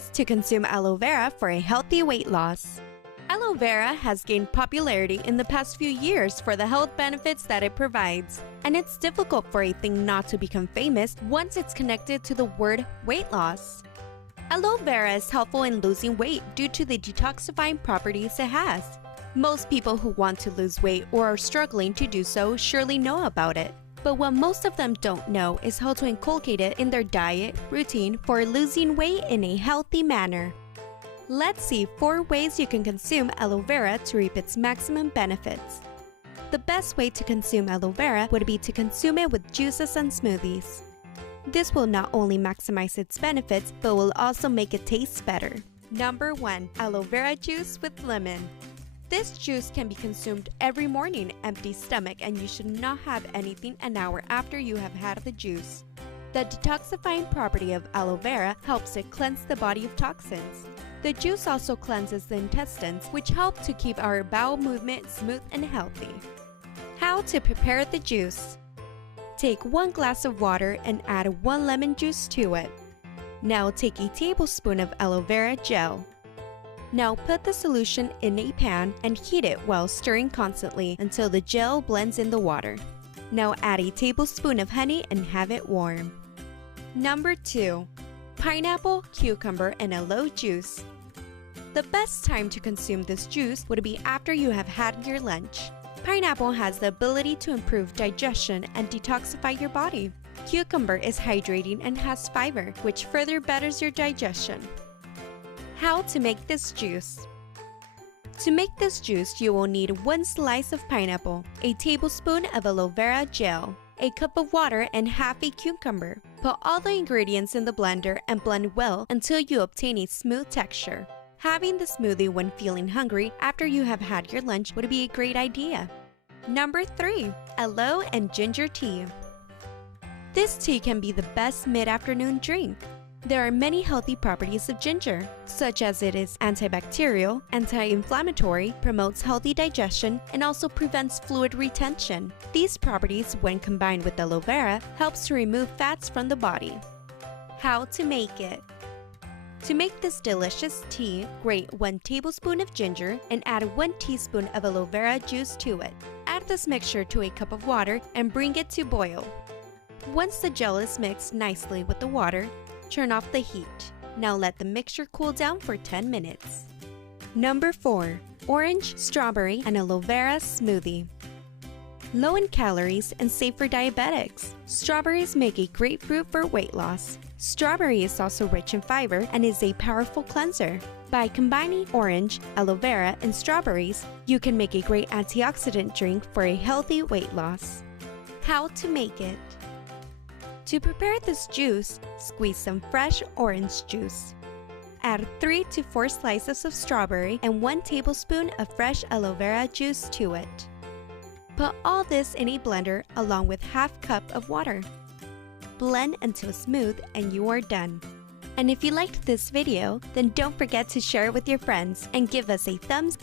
ways to consume aloe vera for a healthy weight loss. Aloe vera has gained popularity in the past few years for the health benefits that it provides, and it's difficult for a thing not to become famous once it's connected to the word weight loss. Aloe vera is helpful in losing weight due to the detoxifying properties it has. Most people who want to lose weight or are struggling to do so surely know about it. But what most of them don't know is how to inculcate it in their diet routine for losing weight in a healthy manner. Let's see 4 ways you can consume aloe vera to reap its maximum benefits. The best way to consume aloe vera would be to consume it with juices and smoothies. This will not only maximize its benefits, but will also make it taste better. Number 1. Aloe vera juice with lemon. This juice can be consumed every morning empty stomach, and you should not have anything an hour after you have had the juice. The detoxifying property of aloe vera helps it cleanse the body of toxins. The juice also cleanses the intestines, which help to keep our bowel movement smooth and healthy. How to prepare the juice. Take 1 glass of water and add 1 lemon juice to it. Now take a tablespoon of aloe vera gel. Now put the solution in a pan and heat it while stirring constantly until the gel blends in the water. Now add a tablespoon of honey and have it warm. Number 2. Pineapple, cucumber, and aloe juice. The best time to consume this juice would be after you have had your lunch. Pineapple has the ability to improve digestion and detoxify your body. Cucumber is hydrating and has fiber, which further betters your digestion. How to make this juice. To make this juice, you will need 1 slice of pineapple, a tablespoon of aloe vera gel, a cup of water, and half a cucumber. Put all the ingredients in the blender and blend well until you obtain a smooth texture. Having the smoothie when feeling hungry after you have had your lunch would be a great idea. Number 3. Aloe and ginger tea. This tea can be the best mid-afternoon drink. There are many healthy properties of ginger, such as it is antibacterial, anti-inflammatory, promotes healthy digestion, and also prevents fluid retention. These properties, when combined with aloe vera, helps to remove fats from the body. How to make it. To make this delicious tea, grate 1 tablespoon of ginger and add 1 teaspoon of aloe vera juice to it. Add this mixture to a cup of water and bring it to boil. Once the gel is mixed nicely with the water, turn off the heat. Now let the mixture cool down for 10 minutes. Number 4. Orange, strawberry, and aloe vera smoothie. Low in calories and safe for diabetics. Strawberries make a great fruit for weight loss. Strawberry is also rich in fiber and is a powerful cleanser. By combining orange, aloe vera, and strawberries, you can make a great antioxidant drink for a healthy weight loss. How to make it. To prepare this juice, squeeze some fresh orange juice. Add 3 to 4 slices of strawberry and 1 tablespoon of fresh aloe vera juice to it. Put all this in a blender along with half cup of water. Blend until smooth and you are done. And if you liked this video, then don't forget to share it with your friends and give us a thumbs